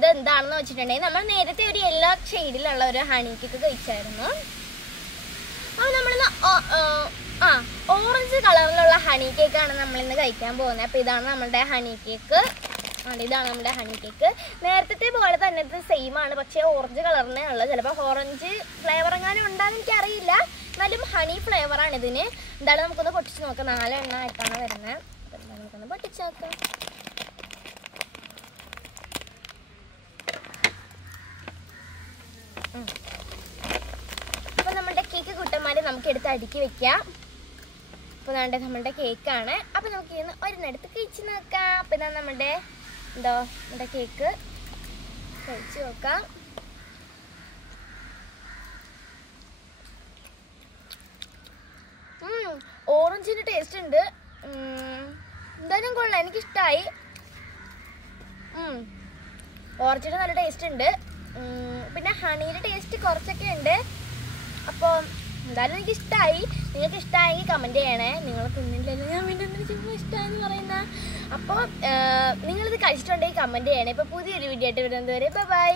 ഇത് എന്താണെന്ന് വെച്ചിട്ടുണ്ടെങ്കിൽ നമ്മൾ നേരത്തെ ഒരു യെല്ലോ ഷെയ്ഡിലുള്ള ഒരു ഹണി കേക്ക് കഴിച്ചായിരുന്നു. അപ്പോൾ നമ്മളിന്ന് ഓറഞ്ച് കളറിലുള്ള ഹണി കേക്കാണ് നമ്മളിന്ന് കഴിക്കാൻ പോകുന്നത്. അപ്പോൾ ഇതാണ് നമ്മുടെ ഹണി കേക്ക്. ഇതാണ് നമ്മുടെ ഹണി കേക്ക്. നേരത്തെ പോലെ തന്നെ ഇത് സെയിം ആണ്, പക്ഷേ ഓറഞ്ച് കളറിനെ ഉള്ളത്. ചിലപ്പോൾ ഓറഞ്ച് ഫ്ലേവർ എങ്ങാനും ഉണ്ടാകും, എനിക്കറിയില്ല. എന്നാലും ഹണി ഫ്ലേവറാണ് ഇതിന്. എന്തായാലും നമുക്കൊന്ന് പൊട്ടിച്ച് നോക്കാം. 4 എണ്ണ ആയിട്ടാണ് വരുന്നത്. നമുക്കൊന്ന് പൊട്ടിച്ച് നോക്കാം. അപ്പോൾ നമ്മുടെ കേക്ക് കുട്ടന്മാരെ നമുക്ക് എടുത്ത് അടുക്കി വെക്കാം. അപ്പോൾ നമ്മുടെ കേക്കാണ്. അപ്പോൾ നമുക്ക് ഇന്ന് ഒരെണ്ണെടുത്ത് കഴിച്ച് നോക്കാം. അപ്പോൾ ഇതാണ് നമ്മുടെ കേക്ക് കഴിച്ച് നോക്കാം. ഓറഞ്ചിൻ്റെ ടേസ്റ്റ് ഉണ്ട്. എന്തായാലും കൊള്ളാം, എനിക്കിഷ്ടമായി. ഓറഞ്ചിൻ്റെ നല്ല ടേസ്റ്റ് ഉണ്ട്. പിന്നെ ഹണിയുടെ ടേസ്റ്റ് കുറച്ചൊക്കെ ഉണ്ട്. അപ്പോൾ എന്തായാലും എനിക്കിഷ്ടമായി. നിങ്ങൾക്ക് ഇഷ്ടമായെങ്കിൽ കമൻറ്റ് ചെയ്യണേ. നിങ്ങൾ തിന്നില്ലല്ലോ, ഞാൻ പിന്നെ ചുമ്മാ ഇഷ്ടമായെന്ന് പറയുന്ന. അപ്പോൾ നിങ്ങളിത് കഴിച്ചിട്ടുണ്ടെങ്കിൽ കമൻറ്റ് ചെയ്യണേ. ഇപ്പോൾ പുതിയൊരു വീഡിയോ ആയിട്ട് വരുന്നത് വരെ ബൈ.